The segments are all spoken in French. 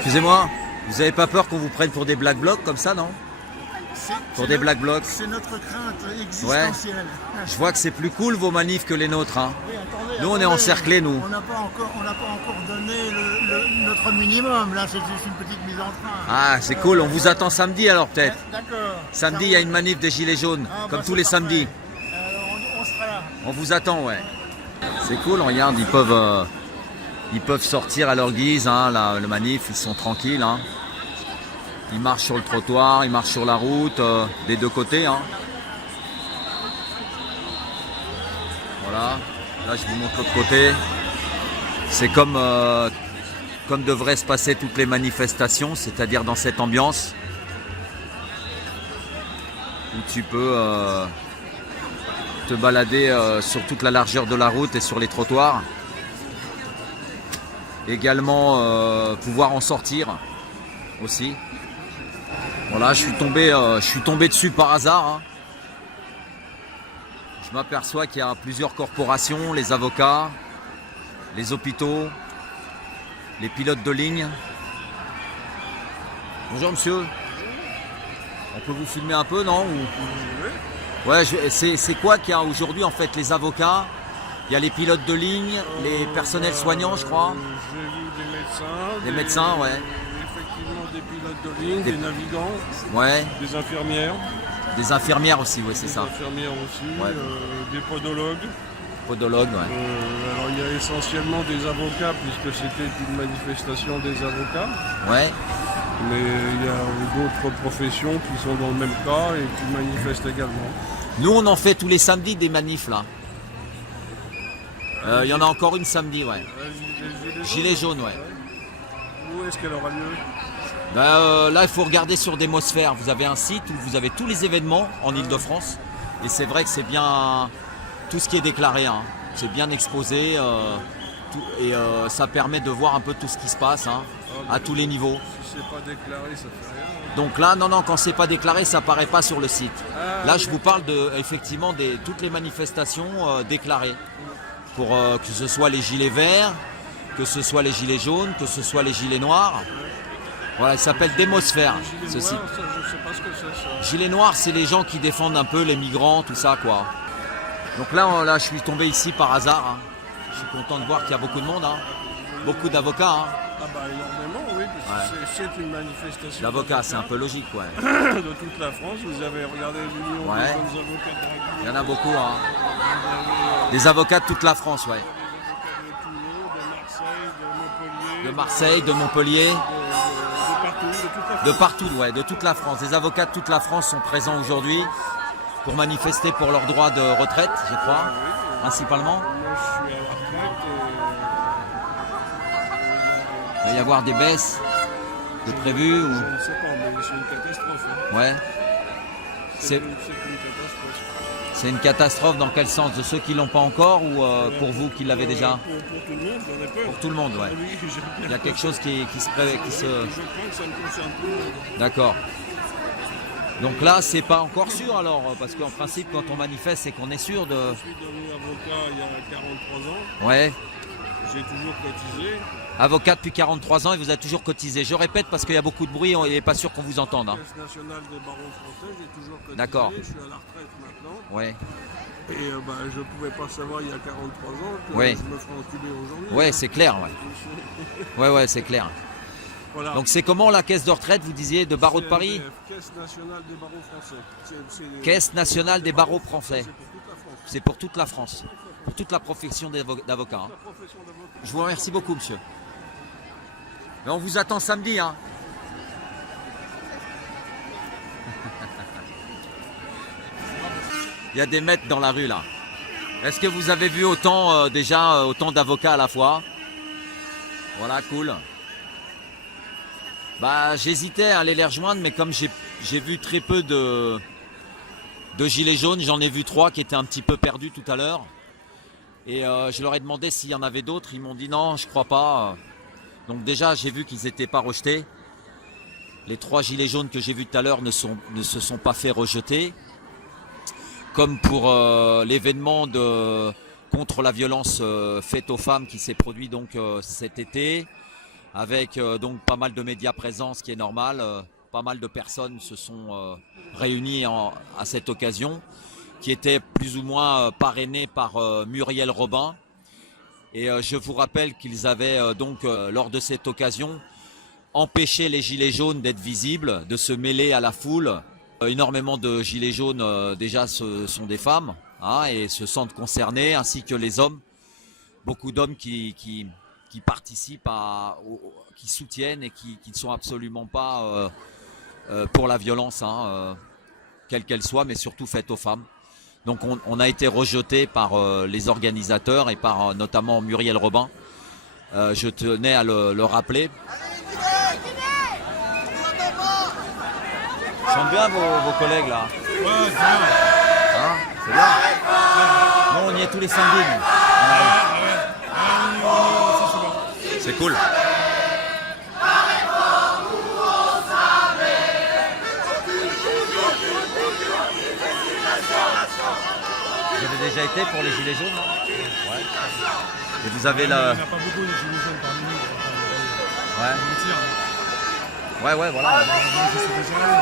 Excusez-moi, vous avez pas peur qu'on vous prenne pour des black blocs comme ça, non? Pour des black blocs? C'est notre crainte existentielle. Ouais. Je vois que c'est plus cool vos manifs que les nôtres. Hein. Oui, attendez, nous, on est encerclés, nous. On n'a pas encore donné notre minimum. Là, c'est juste une petite mise en train. Ah, c'est cool. On vous attend samedi alors peut-être. D'accord. Samedi, il y a une manif des Gilets jaunes, comme tous les samedis. On sera là. On vous attend, ouais. C'est cool, regarde, ils peuvent sortir à leur guise, hein, le manif, ils sont tranquilles. Hein. Ils marchent sur le trottoir, ils marchent sur la route, des deux côtés. Hein. Voilà, là je vous montre l'autre côté. C'est comme devraient se passer toutes les manifestations, c'est-à-dire dans cette ambiance où tu peux te balader sur toute la largeur de la route et sur les trottoirs. Également pouvoir en sortir aussi. Voilà, je suis tombé dessus par hasard. Hein. Je m'aperçois qu'il y a plusieurs corporations, les avocats, les hôpitaux, les pilotes de ligne. Bonjour monsieur. On peut vous filmer un peu, non? Ouais, c'est quoi qu'il y a aujourd'hui en fait? Les avocats, il y a les pilotes de ligne, les personnels soignants, je crois. J'ai vu des médecins. Des médecins, ouais. Effectivement, des pilotes de ligne, des navigants, ouais. des infirmières. Des infirmières aussi, oui, c'est ça. Des infirmières aussi, ouais. Des podologues. Podologues, ouais. Alors, il y a essentiellement des avocats, puisque c'était une manifestation des avocats. Ouais. Mais il y a d'autres professions qui sont dans le même cas et qui manifestent également. Nous, on en fait tous les samedis des manifs, là. Il y en a encore une samedi, ouais. Gilets jaunes, ouais. Où est-ce qu'elle aura lieu? Là, il faut regarder sur Démosphère. Vous avez un site où vous avez tous les événements en Ile-de-France. Et c'est vrai que c'est bien tout ce qui est déclaré. Hein. C'est bien exposé. Et ça permet de voir un peu tout ce qui se passe hein, à tous les niveaux. Si c'est pas déclaré, ça fait rien. Donc là, non, quand c'est pas déclaré, ça paraît pas sur le site. Là, je vous parle de effectivement toutes les manifestations déclarées. Pour que ce soit les gilets verts, que ce soit les gilets jaunes, que ce soit les gilets noirs. Voilà, il s'appelle Démosphère, ce site. Je sais pas ce que c'est ça. Gilets noirs, c'est les gens qui défendent un peu les migrants, tout ça, quoi. Donc là, je suis tombé ici par hasard. Hein. Je suis content de voir qu'il y a beaucoup de monde, hein. Beaucoup d'avocats. Hein. Ah bah énormément, oui, parce que c'est une manifestation. L'avocat, c'est un peu logique, ouais. De toute la France, vous avez regardé l'union des avocats de Régulation. Il y en a beaucoup, hein. Des avocats de toute la France, ouais. De Marseille, de Montpellier. De partout, ouais, de toute la France. Des avocats de toute la France sont présents aujourd'hui pour manifester pour leur droit de retraite, je crois, principalement. Moi, je suis à la retraite. Il va y avoir des baisses de prévues ou... Je ne sais pas, mais c'est une catastrophe. Hein. Ouais. C'est une catastrophe. C'est une catastrophe dans quel sens? De ceux qui l'ont pas encore ou pour vous qui l'avez déjà? Pour tout le monde, j'en ai peur. Pour tout le monde, ouais. Oui, il y a quelque chose qui se... Je crois que ça me concerne tout le monde. D'accord. Donc là, c'est pas encore sûr alors, parce qu'en principe, quand on manifeste, c'est qu'on est sûr de... Je suis devenu avocat il y a 43 ans. Ouais. J'ai toujours cotisé. Avocat depuis 43 ans et vous avez toujours cotisé. Je répète parce qu'il y a beaucoup de bruit et on n'est pas sûr qu'on vous entende. Hein. Caisse nationale des barreaux français, j'ai toujours cotisé. D'accord. Je suis à la retraite maintenant. Ouais. Et je ne pouvais pas savoir il y a 43 ans que ouais. je me ferais enculer aujourd'hui. Ouais, c'est clair. Ouais, ouais, c'est clair. Voilà. Donc c'est comment la caisse de retraite, vous disiez, de barreaux de Paris? Caisse nationale des barreaux français. Caisse nationale des barreaux français. C'est pour toute la France. Pour toute la profession d'avocat. Hein. Je vous remercie beaucoup, monsieur. Et on vous attend samedi. Hein. Il y a des maîtres dans la rue, là. Est-ce que vous avez vu autant d'avocats à la fois? Voilà, cool. Bah, j'hésitais à aller les rejoindre, mais comme j'ai vu très peu de gilets jaunes, j'en ai vu 3 qui étaient un petit peu perdus tout à l'heure. Et je leur ai demandé s'il y en avait d'autres. Ils m'ont dit non, je crois pas. Donc déjà, j'ai vu qu'ils n'étaient pas rejetés. Les 3 gilets jaunes que j'ai vus tout à l'heure ne se sont pas fait rejeter. Comme pour l'événement contre la violence faite aux femmes qui s'est produit donc cet été. avec donc pas mal de médias présents, ce qui est normal. Pas mal de personnes se sont réunies à cette occasion, qui était plus ou moins parrainée par Muriel Robin. Et je vous rappelle qu'ils avaient donc lors de cette occasion empêché les gilets jaunes d'être visibles, de se mêler à la foule. Énormément de gilets jaunes déjà sont des femmes hein, et se sentent concernés, ainsi que les hommes. Beaucoup d'hommes qui participent, qui soutiennent et qui ne sont absolument pas pour la violence, hein, quelle qu'elle soit, mais surtout faite aux femmes. Donc on a été rejeté par les organisateurs et par notamment Muriel Robin. Je tenais à le rappeler. Ils sont bien vos collègues là. Ouais, c'est bien. Hein, c'est bien. Non, on y est tous les samedis. C'est cool. Vous avez déjà été pour les gilets jaunes? Ouais. Et vous avez la... Il n'y en a pas beaucoup de gilets jaunes parmi nous. Ouais. Ouais, voilà. Je suis déjà allé.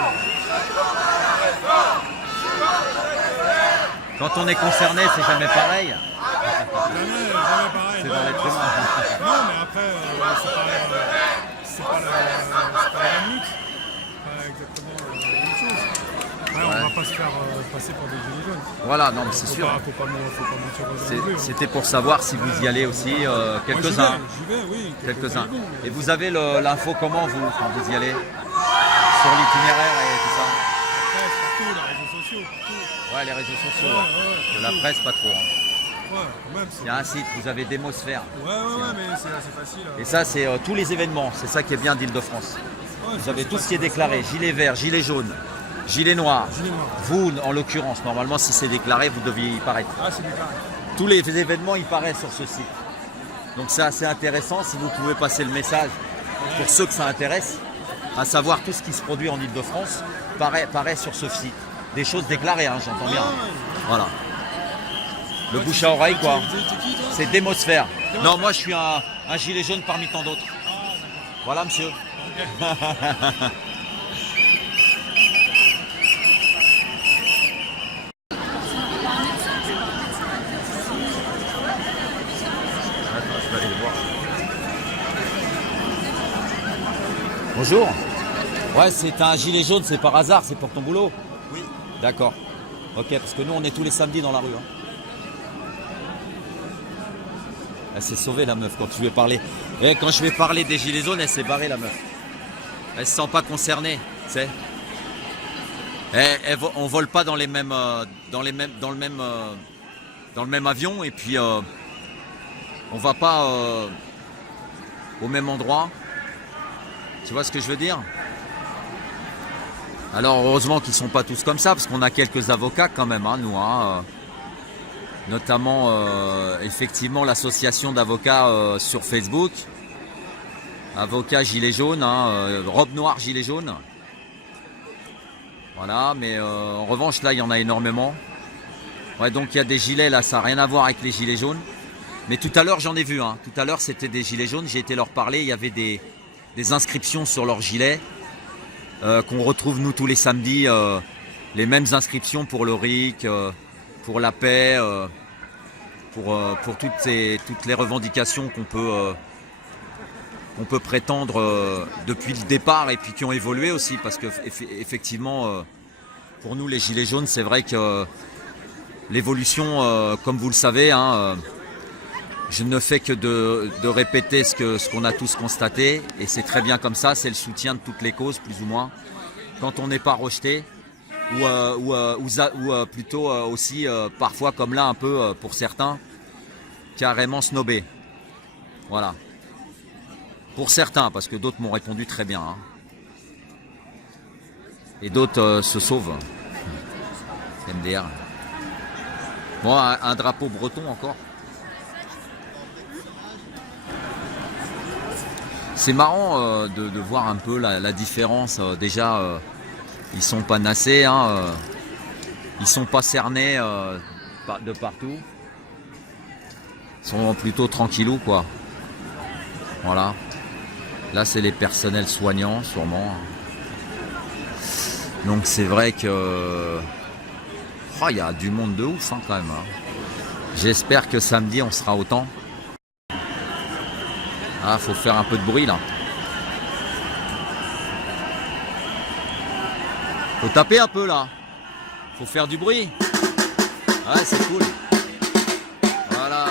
Quand on est concerné, c'est jamais pareil. Jamais pareil. C'est dans l'être humain. Non, mais après, c'est pas la même lutte. Pas exactement la même chose. Après, on ne va pas se faire passer pour des gilets jaunes. Voilà, non, mais c'est sûr. Faut pas mentir aux gens non plus, hein. C'était pour savoir si vous y allez aussi, quelques-uns. J'y vais, oui. Quelques-uns. Et vous avez l'info comment, vous, quand vous y allez? Sur l'itinéraire et tout ça? La presse, partout, les réseaux sociaux, partout. Ouais, les réseaux sociaux. Ouais, La presse, pas trop. Hein. Ouais, quand même. Il y a un site, vous avez Démosphère. Ouais, mais c'est assez facile. Et ça, c'est tous les événements. C'est ça qui est bien d'Île-de-France. Vous avez tout ce qui est déclaré. Gilet vert, gilet jaune, gilet noir. Gilet noir. Vous, en l'occurrence, normalement, si c'est déclaré, vous deviez y paraître. Ah, c'est déclaré. Tous les événements, y paraissent sur ce site. Donc c'est assez intéressant si vous pouvez passer le message pour ceux que ça intéresse, à savoir tout ce qui se produit en Île-de-France, paraît sur ce site. Des choses déclarées, hein, j'entends bien. Voilà. Le bouche à oreille, quoi. C'est Démosphère. Non, moi je suis un gilet jaune parmi tant d'autres. Voilà, monsieur. Bonjour. Ouais, c'est un gilet jaune, c'est par hasard, c'est pour ton boulot? Oui. D'accord. Ok, parce que nous, on est tous les samedis dans la rue. Hein. Elle s'est sauvée, la meuf, quand tu veux parler. Et quand je vais parler des gilets jaunes, elle s'est barrée, la meuf. Elle se sent pas concernée, tu sais. On vole pas dans le même avion, et puis on va pas au même endroit. Tu vois ce que je veux dire? Alors heureusement qu'ils ne sont pas tous comme ça, parce qu'on a quelques avocats quand même, hein, nous. Hein, notamment effectivement l'association d'avocats sur Facebook. Avocats gilets jaunes, hein, robe noire gilet jaune. Voilà, mais en revanche là il y en a énormément. Ouais, donc il y a des gilets là, ça n'a rien à voir avec les gilets jaunes. Mais tout à l'heure j'en ai vu, hein. Tout à l'heure c'était des gilets jaunes, j'ai été leur parler, il y avait des inscriptions sur leurs gilets qu'on retrouve nous tous les samedis, les mêmes inscriptions pour le RIC, pour la paix, pour toutes les revendications qu'on peut prétendre depuis le départ et puis qui ont évolué aussi, parce que effectivement pour nous les gilets jaunes, c'est vrai que l'évolution, comme vous le savez, hein, je ne fais que de répéter ce qu'on a tous constaté, et c'est très bien comme ça, c'est le soutien de toutes les causes, plus ou moins. Quand on n'est pas rejeté, ou plutôt aussi, parfois comme là un peu pour certains, carrément snobé. Voilà. Pour certains, parce que d'autres m'ont répondu très bien. Hein. Et d'autres se sauvent. MDR. Bon, un drapeau breton encore. C'est marrant de voir un peu la différence. Déjà, ils sont pas nassés, hein, ils sont pas cernés de partout. Ils sont plutôt tranquillous, quoi. Voilà. Là, c'est les personnels soignants, sûrement. Donc, c'est vrai que... Oh, il y a du monde de ouf, hein, quand même. Hein. J'espère que samedi, on sera autant. Ah, faut faire un peu de bruit, là. Faut taper un peu, là. Faut faire du bruit. Ouais, c'est cool. Voilà.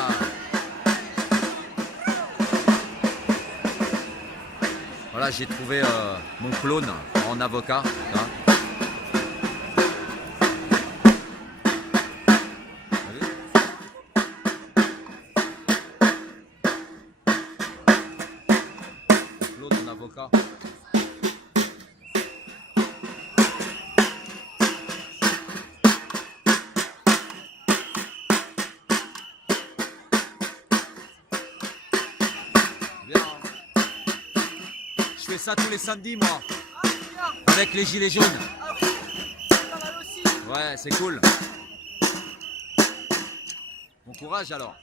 Voilà, j'ai trouvé mon clone en avocat. Hein. Clone en avocat. Je fais ça tous les samedis, moi, avec les gilets jaunes. Ouais, c'est cool. Bon courage alors.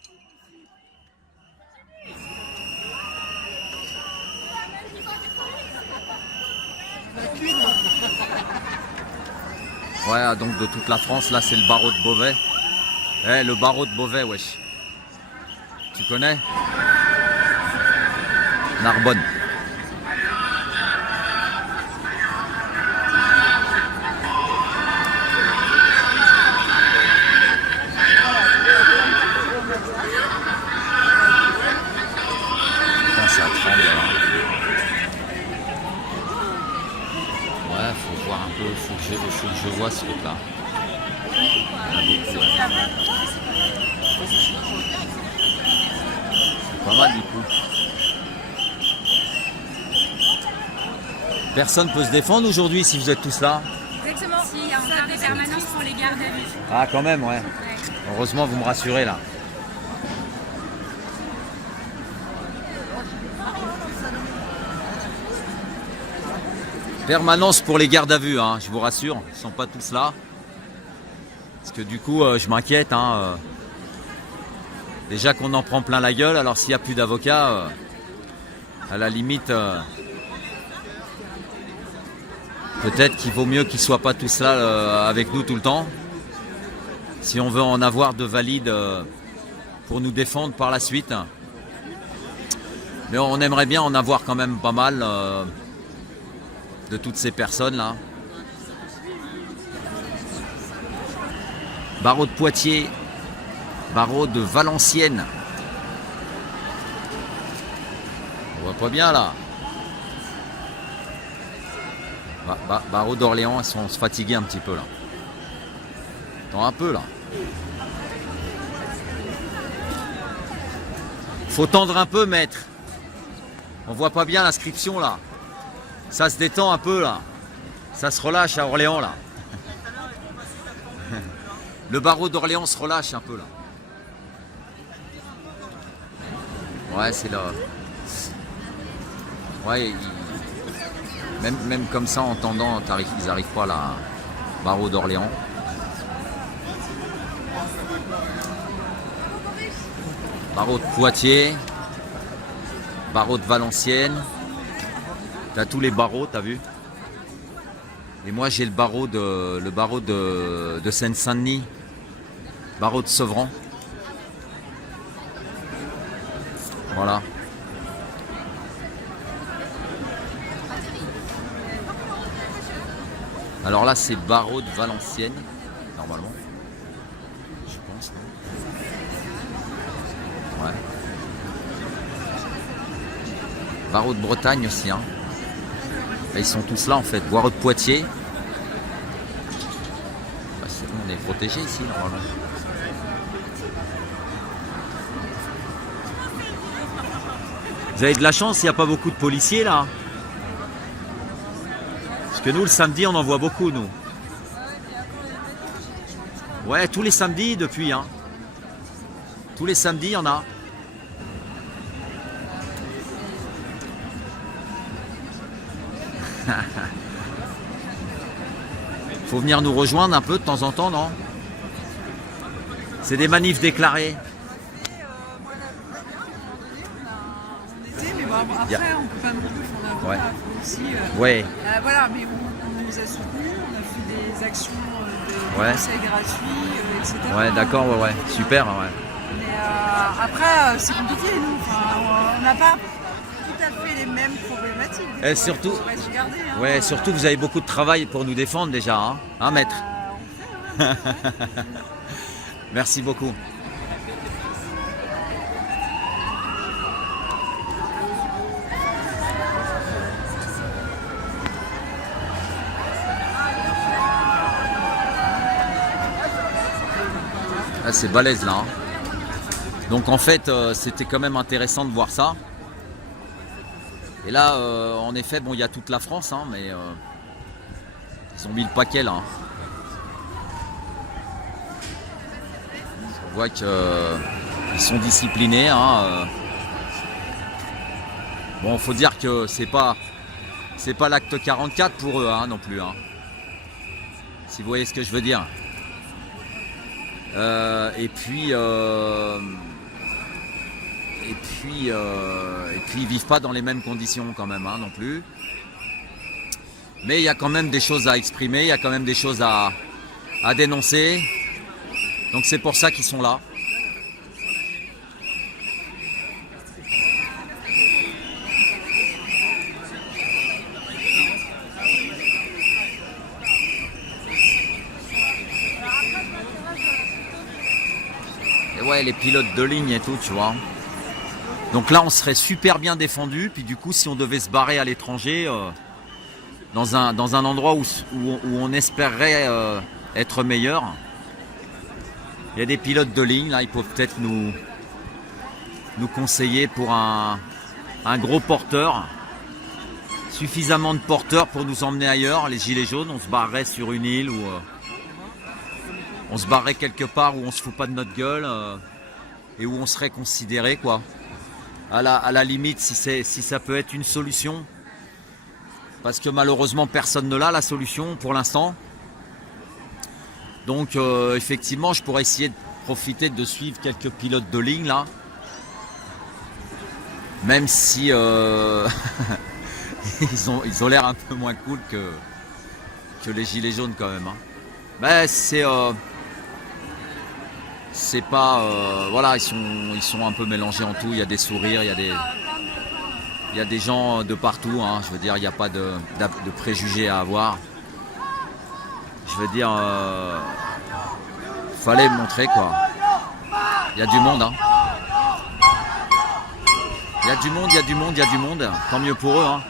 Ouais, donc de toute la France, là c'est le barreau de Beauvais. Eh, le barreau de Beauvais, wesh. Tu connais? Narbonne. Putain, ça tremble là. Ouais, faut voir un peu, faut que je vois ce truc là. C'est pas mal du coup. Personne peut se défendre aujourd'hui si vous êtes tous là. Exactement. Si, il y a encore des permanences pour les gardes à vue. Ah, quand même, ouais. Heureusement, vous me rassurez là. Permanence pour les gardes à vue, hein, je vous rassure. Ils ne sont pas tous là. Parce que du coup, je m'inquiète. Hein, déjà qu'on en prend plein la gueule, alors s'il n'y a plus d'avocats, à la limite... peut-être qu'il vaut mieux qu'ils ne soient pas tous là avec nous tout le temps. Si on veut en avoir de valides pour nous défendre par la suite. Mais on aimerait bien en avoir quand même pas mal de toutes ces personnes-là. Barreau de Poitiers, barreau de Valenciennes. On voit pas bien là. Barreau d'Orléans, ils sont fatigués un petit peu là. Attends un peu là. Faut tendre un peu, maître. On voit pas bien l'inscription là. Ça se détend un peu là. Ça se relâche à Orléans là. Le barreau d'Orléans se relâche un peu là. Ouais, c'est là. Ouais, même comme ça, en tendant, ils n'arrivent pas là. Barreau d'Orléans. Barreau de Poitiers. Barreau de Valenciennes. T'as tous les barreaux, t'as vu? Et moi j'ai le barreau de Seine-Saint-Denis. Barreau de Sevran. Voilà. Alors là, c'est barreau de Valenciennes, normalement. Je pense. Ouais. Barreau de Bretagne aussi. Hein. Là, ils sont tous là en fait. Barreau de Poitiers. Bah, c'est bon, on est protégé ici normalement. Vous avez de la chance, il n'y a pas beaucoup de policiers là. Parce que nous, le samedi, on en voit beaucoup, nous. Ouais, tous les samedis depuis. Hein. Tous les samedis, il y en a. Faut venir nous rejoindre un peu de temps en temps, non? C'est des manifs déclarés. Mais bon, y a- après, on ne peut pas non plus faire un Ouais. avocat, il faut aussi. Ouais, Voilà, mais on nous a soutenus, on a fait des actions de Ouais. conseils gratuits, etc. ouais, d'accord, ouais, ouais, super, ouais. Mais après, c'est compliqué, nous. Enfin, on n'a pas tout à fait les mêmes problématiques. Des Et fois, surtout- faut se regarder, hein. Ouais, surtout vous avez beaucoup de travail pour nous défendre déjà, hein, maître. On fait, ouais. Merci beaucoup. Ah, c'est balèze là, hein. Donc en fait, c'était quand même intéressant de voir ça. Et là, en effet, bon, il y a toute la France, hein, mais ils ont mis le paquet là, hein. On voit qu'ils sont disciplinés, hein. Bon, faut dire que c'est pas l'acte 44 pour eux, hein, non plus, hein. Si vous voyez ce que je veux dire. Et puis ils vivent pas dans les mêmes conditions quand même, hein, non plus. Mais il y a quand même des choses à exprimer, il y a quand même des choses à dénoncer. Donc c'est pour ça qu'ils sont là. Et ouais, les pilotes de ligne et tout, tu vois. Donc là, on serait super bien défendu. Puis du coup, si on devait se barrer à l'étranger, dans un endroit où on espérerait être meilleur, il y a des pilotes de ligne, là, ils peuvent peut-être nous conseiller pour un gros porteur. Suffisamment de porteurs pour nous emmener ailleurs. Les gilets jaunes, on se barrerait sur une île ou on se barrerait quelque part où on se fout pas de notre gueule et où on serait considéré, quoi. À la limite, si ça peut être une solution. Parce que malheureusement, personne ne l'a, la solution, pour l'instant. Donc, effectivement, je pourrais essayer de profiter de suivre quelques pilotes de ligne, là. Même si ils ont l'air un peu moins cool que les gilets jaunes, quand même, hein. Mais c'est pas... voilà, ils sont un peu mélangés en tout. Il y a des sourires, il y a des gens de partout, hein. Je veux dire, il n'y a pas de préjugés à avoir. Je veux dire, fallait montrer, quoi. Il y a du monde, hein. Il y a du monde, il y a du monde, il y a du monde. Tant mieux pour eux, hein.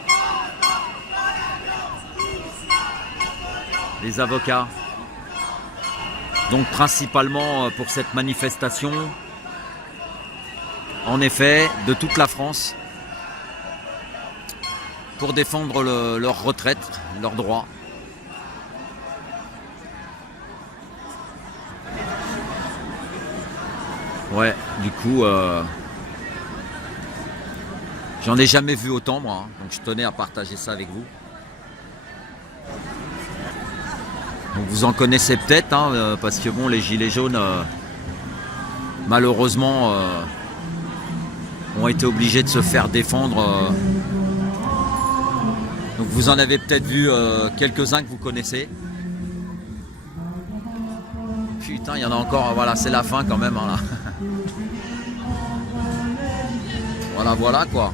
Les avocats. Donc principalement pour cette manifestation, en effet, de toute la France, pour défendre leur retraite, leurs droits. Ouais, du coup, j'en ai jamais vu autant, moi, hein, donc je tenais à partager ça avec vous. Donc vous en connaissez peut-être, hein, parce que bon, les gilets jaunes, malheureusement, ont été obligés de se faire défendre. Donc vous en avez peut-être vu quelques-uns que vous connaissez. Putain, il y en a encore, voilà, c'est la fin quand même, hein, là. Voilà, quoi.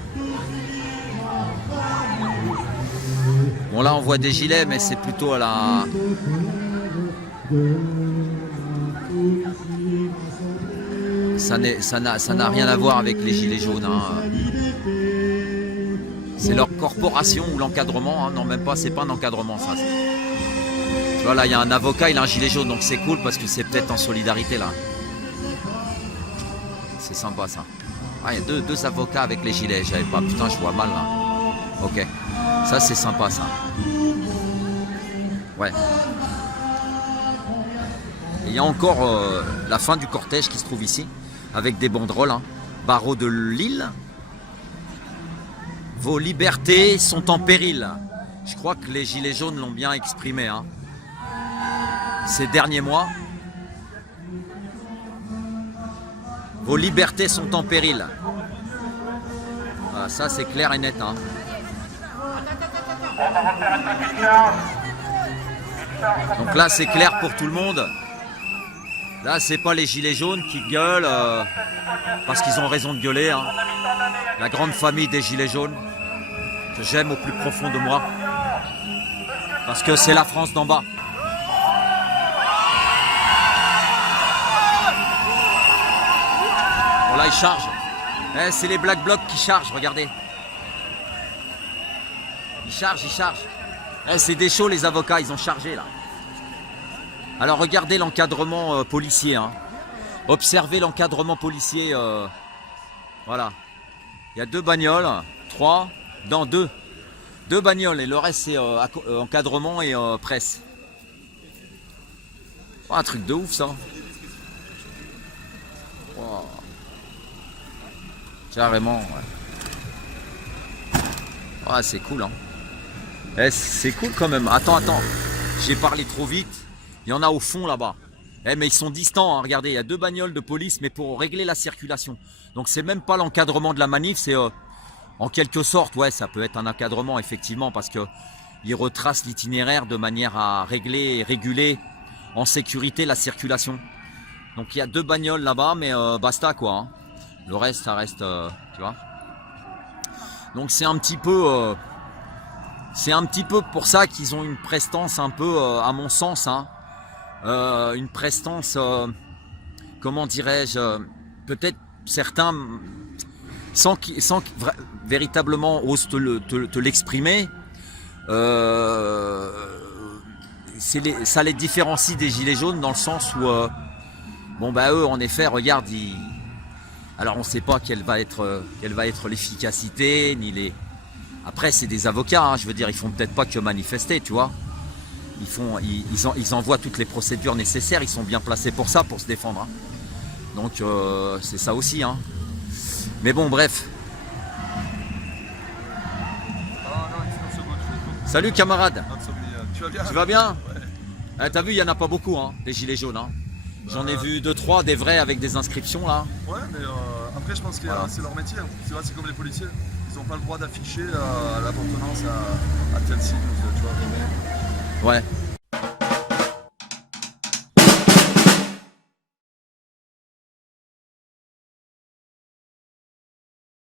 Bon, là, on voit des gilets, mais c'est plutôt à la... Ça n'a rien à voir avec les gilets jaunes, hein. C'est leur corporation ou l'encadrement, hein. Non, même pas, c'est pas un encadrement, ça. Tu vois, là, il y a un avocat, il a un gilet jaune, donc c'est cool parce que c'est peut-être en solidarité, là. C'est sympa, ça. Ah, il y a deux avocats avec les gilets, j'avais pas... Putain, je vois mal, là. Ok. Ça, c'est sympa, ça. Ouais. Et il y a encore la fin du cortège qui se trouve ici, avec des banderoles, hein. Barreau de Lille. Vos libertés sont en péril. Je crois que les gilets jaunes l'ont bien exprimé, hein, ces derniers mois. Vos libertés sont en péril. Voilà, ça c'est clair et net. Hein. Donc là c'est clair pour tout le monde. Là c'est pas les gilets jaunes qui gueulent parce qu'ils ont raison de gueuler. Hein. La grande famille des gilets jaunes que j'aime au plus profond de moi. Parce que c'est la France d'en bas. Bon là ils chargent. C'est les Black Blocs qui chargent, regardez. Ils chargent, ils chargent. C'est des chauds les avocats, ils ont chargé là. Alors regardez l'encadrement policier. Hein. Observez l'encadrement policier. Voilà. Il y a 2 bagnoles, 3, non 2. 2 bagnoles et le reste c'est encadrement et presse. Oh, un truc de ouf ça. Wow. Carrément. Ouais. Oh, c'est cool hein. C'est cool quand même. Attends. J'ai parlé trop vite. Il y en a au fond là-bas. Mais ils sont distants, hein. Regardez, il y a 2 bagnoles de police, mais pour régler la circulation. Donc c'est même pas l'encadrement de la manif, c'est en quelque sorte, ouais, ça peut être un encadrement effectivement, parce que ils retracent l'itinéraire de manière à régler et réguler en sécurité la circulation. Donc il y a 2 bagnoles là-bas, mais basta quoi. Hein. Le reste, ça reste, tu vois. Donc c'est un petit peu pour ça qu'ils ont une prestance un peu, à mon sens, hein, une prestance, comment dirais-je, peut-être certains, sans véritablement osent te l'exprimer, ça les différencie des gilets jaunes dans le sens où, bon bah eux en effet, regarde, alors on ne sait pas quelle va être l'efficacité, ni les... Après c'est des avocats, hein, je veux dire, ils font peut-être pas que manifester, tu vois. Ils envoient toutes les procédures nécessaires, ils sont bien placés pour ça, pour se défendre. Hein. Donc c'est ça aussi. Hein. Mais bon, bref. Salut camarade. Tu vas bien? Tu vas bien? Ouais. T'as vu, il n'y en a pas beaucoup, hein, des gilets jaunes. Hein. J'en ai vu 2-3, des vrais avec des inscriptions là. Ouais, mais après je pense que Voilà. c'est leur métier. Hein. C'est vrai, c'est comme les policiers. Ils n'ont pas le droit d'afficher l'appartenance à tel signe, tu vois. Ouais.